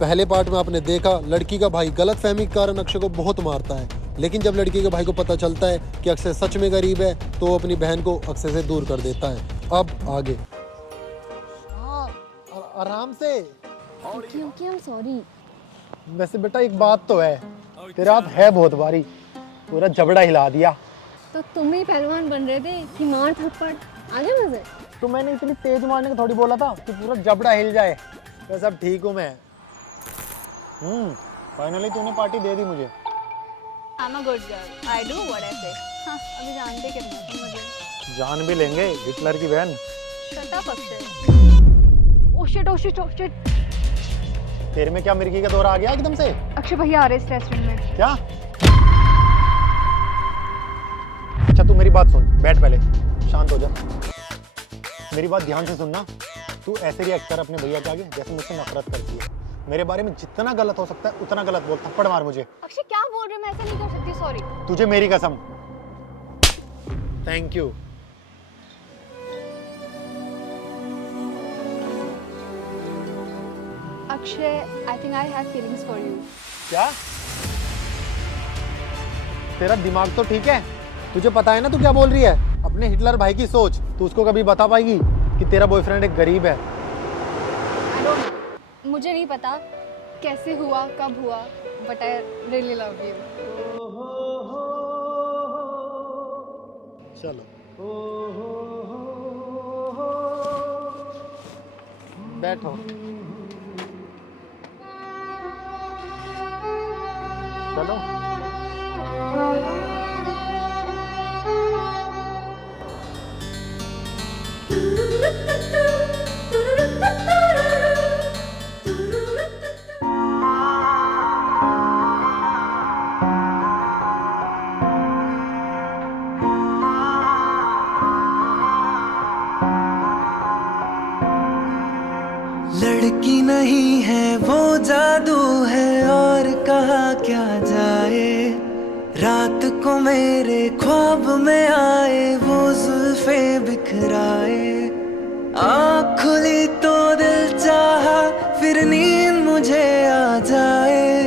पहले पार्ट में आपने देखा लड़की का भाई गलतफहमी के कारण अक्षय को बहुत मारता है, लेकिन जब लड़की के भाई को पता चलता है कि अक्षय सच में गरीब है तो वो अपनी बहन को अक्षय से दूर कर देता है। अब आगे। आराम से। क्यों सॉरी। वैसे बेटा एक बात तो है, तेरा हाथ है बहुत भारी, पूरा जबड़ा हिला दिया। तो तुम ही पहलवान बन रहे थे कि मार थप्पड़ आगे मजे। तो मैंने इतनी तेज मारने को थोड़ी बोला था कि पूरा जबड़ा हिल जाए। वैसे अब ठीक हूँ मैं। फाइनली तूने पार्टी दे दी मुझे। I'm a good girl. I do what I say. हाँ, अभी जानते कितना तुम मुझे। जान भी लेंगे हिटलर की बहन। Shut up Akshay. Oh shit. तेरे में क्या मिर्गी का दौरा आ गया एकदम से? अक्षय भैया आ रहे इस रेस्टोरेंट में। क्या? अच्छा तू मेरी बात सुन, बैठ पहले, शांत हो जा। मेरी बात ध्यान से सुनना। तू ऐसे रिएक्ट कर अपने भैया के आगे जैसे मुझसे नफरत करती है। मेरे बारे में जितना गलत हो सकता है उतना गलत बोल, थप्पड़ मार मुझे। अक्षय क्या बोल रहे हो, मैं ऐसा नहीं कर सकती, सॉरी। तुझे मेरी कसम। Thank you. Akshay, I think I have feelings for you. क्या? तेरा दिमाग तो ठीक है? तुझे पता है ना तू क्या बोल रही है? अपने हिटलर भाई की सोच, तू उसको कभी बता पाएगी कि तेरा बॉयफ्रेंड एक गरीब है? I don't know. मुझे नहीं पता कैसे हुआ, कब हुआ, but I really love you. चलो बैठो। चलो लड़की नहीं है वो जादू है और कहा क्या जाए। रात को मेरे ख्वाब में आए वो जुल्फे बिखराए। आँख खुली तो दिल चाहा फिर नींद मुझे आ जाए।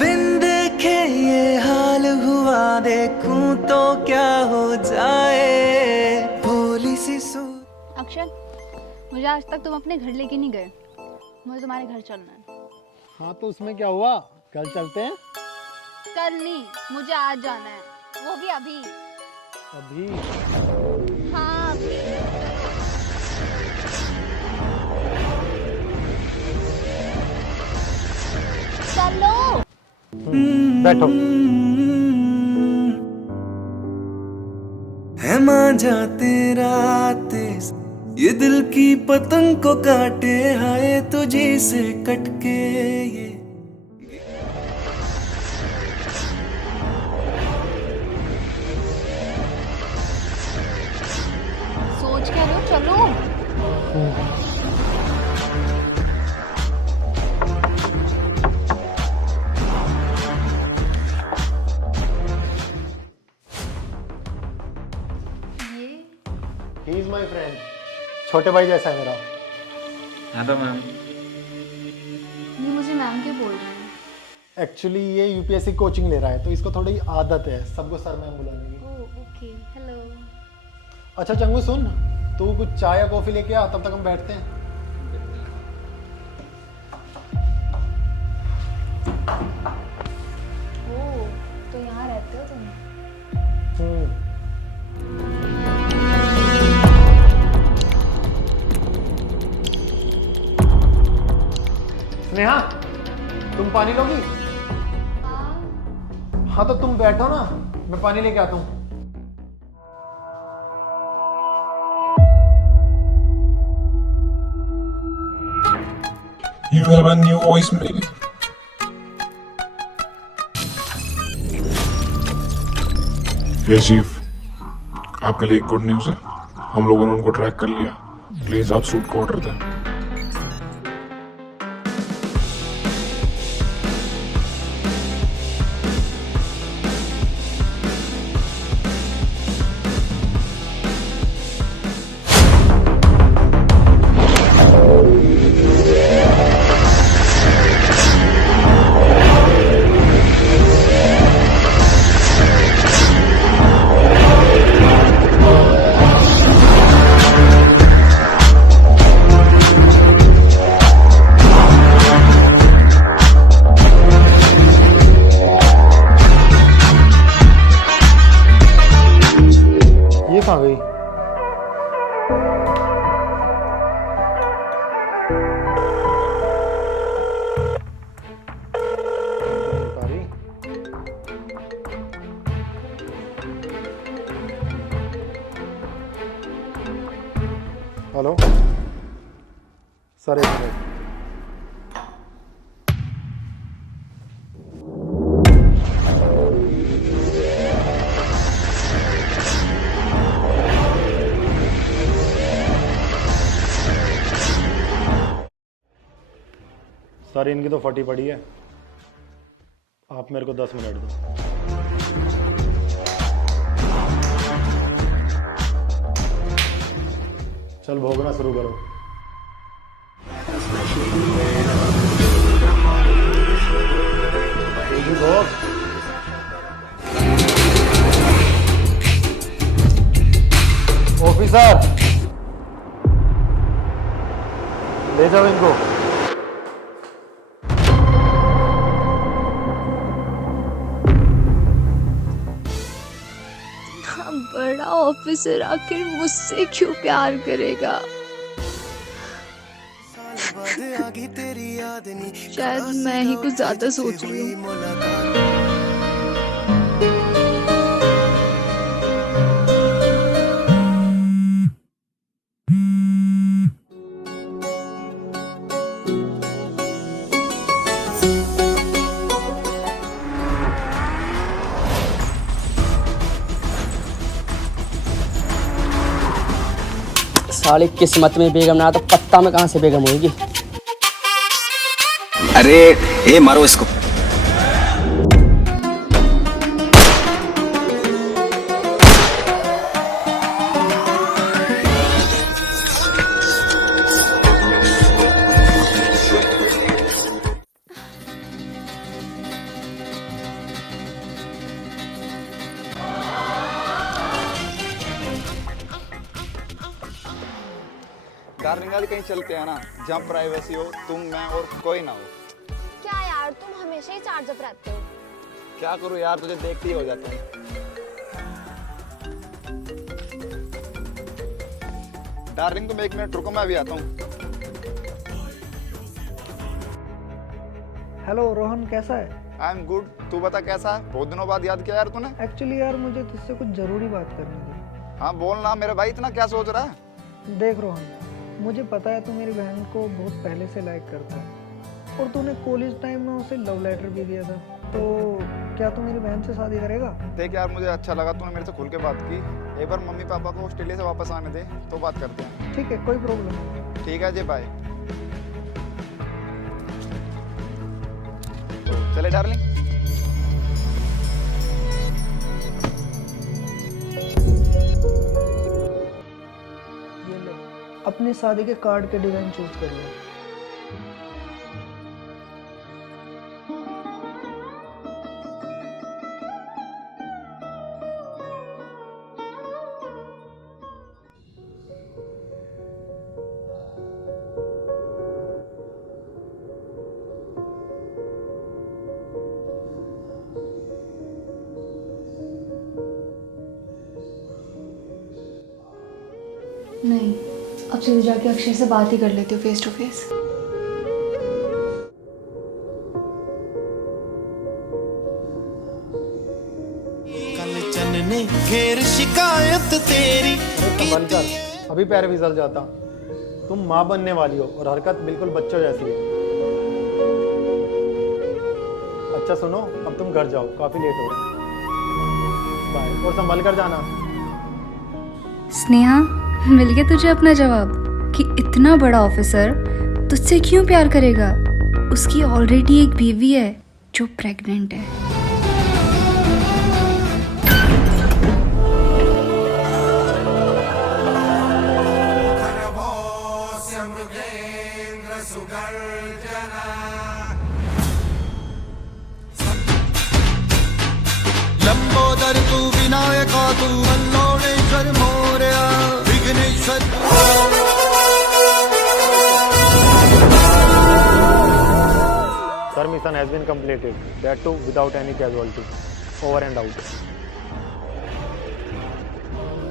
बिन देखे ये हाल हुआ देखूं तो क्या हो जाए। भोली सी सूरत। अक्षय, मुझे आज तक तुम अपने घर लेके नहीं गए, मुझे तुम्हारे घर चलना है। हाँ तो उसमें क्या हुआ, कल चलते हैं। कल नहीं, मुझे आज जाना है, वो भी अभी। अभी? हाँ अभी। चलो। बैठो। है मांझा तेरा तेज ये दिल की पतंग को काटे। हाय तुझे से कटके ये। सोच क्या रहे हो, चलो। He is my friend. छोटे भाई जैसा है मेरा। Hello ma'am. ये मुझे मैम के बोल रहे हैं। एक्चुअली ये यूपीएससी कोचिंग ले रहा है तो इसको थोड़ी आदत है सबको सर मैम बुलाने की। Oh okay, hello. अच्छा चंगू सुन, तू कुछ चाय या कॉफी लेके आ, तब तक हम बैठते हैं। ओह, तो यहाँ रहते हो तुम? स्नेहा, तुम पानी लोगी? हाँ तो तुम बैठो ना, मैं पानी लेके आता हूँ। You have a new voicemail. ये चीफ, आपके लिए एक गुड न्यूज़ है। हम लोगों ने उनको ट्रैक कर लिया। प्लीज आप सूट को ऑर्डर दें। हेलो सर, एक मिनट। सर इनकी तो फटी पड़ी है, आप मेरे को 10 मिनट दो। चल भोगना शुरू करो। भोग। ऑफिसर ले जाओ इनको। बड़ा ऑफिसर आखिर मुझसे क्यों प्यार करेगा? शायद मैं ही कुछ ज्यादा सोच रही हूँ। साली किस्मत में बेगम ना तो पत्ता में कहां से बेगम होगी। अरे ए मारो इसको। डार्लिंग वाली कहीं चलते हैं ना, जहाँ प्राइवेसी हो, तुम मैं और कोई ना हो। क्या यार, तुम हमेशा ही चार्ज अप रहते हो। क्या करूँ यार, तुझे देखते ही हो जाता है। डार्लिंग तुम 1 मिनट रुको, मैं अभी आता हूँ। हेलो रोहन, कैसा है? आई एम गुड, तू बता कैसा है? बहुत दिनों बाद याद किया यार तूने। एक्चुअली यार मुझे तुझसे कुछ जरूरी बात करनी थी। हाँ बोल ना मेरे भाई, इतना क्या सोच रहा है? देख रोहन, मुझे पता है तू मेरी बहन को बहुत पहले से लाइक करता है और तूने कॉलेज टाइम में उसे लव लेटर भी दिया था, तो क्या तू मेरी बहन से शादी करेगा? देख यार, मुझे अच्छा लगा तूने मेरे से खुल के बात की। एक बार मम्मी पापा को ऑस्ट्रेलिया से वापस आने दे तो बात करते हैं। ठीक है, कोई प्रॉब्लम नहीं। ठीक है जी, बाय। चले डार्लिंग। ये ले, अपने शादी के कार्ड के डिजाइन चूज कर ले। नहीं, अब सीधे जाके अक्षय से बात ही कर लेती हूँ फेस टू फेस। घेर शिकायत तेरी। संभल कर, अभी पैर फिसल जाता। तुम माँ बनने वाली हो और हरकत बिल्कुल बच्चों जैसी है। अच्छा सुनो, अब तुम घर जाओ, काफी लेट हो रहा है। बाय, और संभल कर जाना। स्नेहा, मिल गया तुझे अपना जवाब कि इतना बड़ा ऑफिसर तुझसे क्यों प्यार करेगा? उसकी ऑलरेडी एक बीवी है जो प्रेग्नेंट है। लंबोदर तू विनायका तू Mallaneshwar Morya Vighneshwar. Sir, mission has been completed. That too without any casualty. Over and out.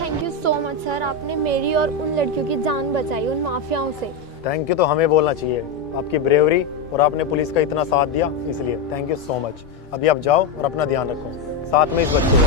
Thank you so much sir, आपने मेरी और उन लड़कियों की जान बचाई उन माफियाओं से। थैंक यू तो हमें बोलना चाहिए, आपकी ब्रेवरी और आपने पुलिस का इतना साथ दिया, इसलिए थैंक यू सो मच। अभी आप जाओ और अपना ध्यान रखो, साथ में इस बच्चे का।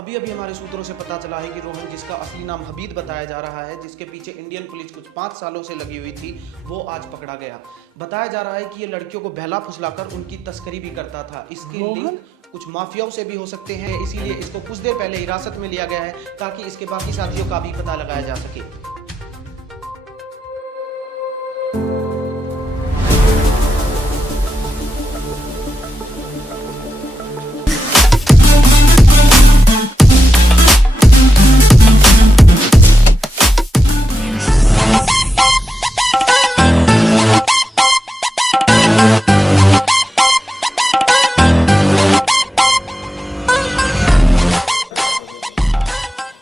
अभी अभी हमारे सूत्रों से पता चला है कि रोहन, जिसका असली नाम हबीद बताया जा रहा है, जिसके पीछे इंडियन पुलिस कुछ 5 सालों से लगी हुई थी, वो आज पकड़ा गया। बताया जा रहा है कि ये लड़कियों को बहला फुसलाकर उनकी तस्करी भी करता था। इसके लिंक कुछ माफियाओं से भी हो सकते हैं, इसीलिए इसको कुछ देर पहले हिरासत में लिया गया है ताकि इसके बाकी साथियों का भी पता लगाया जा सके।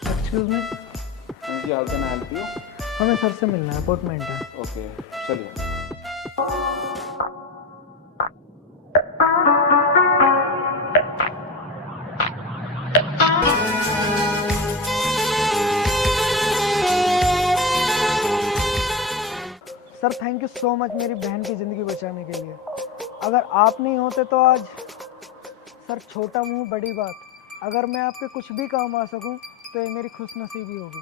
एक्सक्यूज मी, जी how can I help you? हमें सर से मिलना है, अपॉइंटमेंट है। ओके चलिए। Sir thank you so much मेरी बहन की ज़िंदगी बचाने के लिए। अगर आप नहीं होते तो आज, सर छोटा मुंह बड़ी बात, अगर मैं आपके कुछ भी काम आ सकूं तो ये मेरी खुशनसीबी होगी।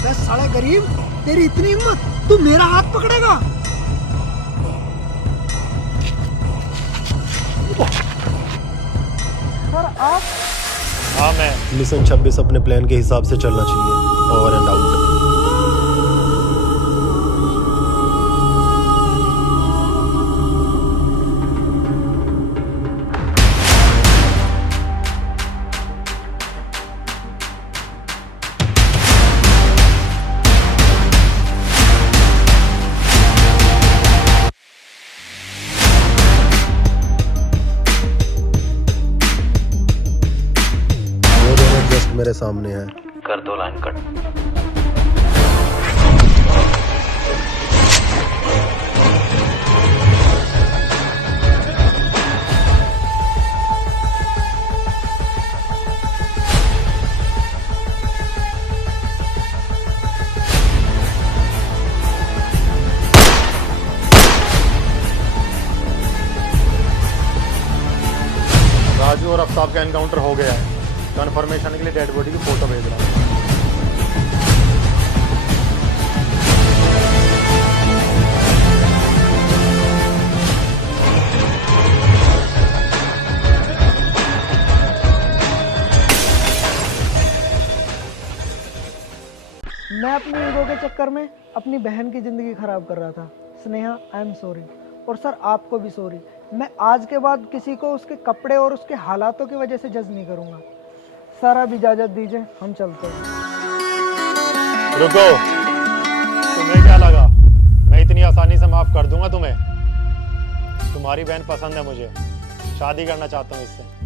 बस साला गरीब, तेरी इतनी हिम्मत, तू मेरा हाथ पकड़ेगा? सर आप? हाँ मैं। मिशन 26 अपने प्लान के हिसाब से चलना चाहिए। Over and out. मेरे सामने है, कर दो लाइन कट। राजू और अफ्ताब का एनकाउंटर हो गया है। कंफर्मेशन के लिए डेड बॉडी की फोटो भेज रहा हूँ। मैं अपनी ईगो के चक्कर में अपनी बहन की ज़िंदगी ख़राब कर रहा था। Sneha, I am sorry. और सर आपको भी सॉरी। मैं आज के बाद किसी को उसके कपड़े और उसके हालातों की वजह से जज नहीं करूँगा। सर अब इजाज़त दीजिए, हम चलते हैं। रुको, तुम्हें क्या लगा मैं इतनी आसानी से माफ़ कर दूंगा तुम्हें? तुम्हारी बहन पसंद है मुझे, शादी करना चाहता हूँ इससे।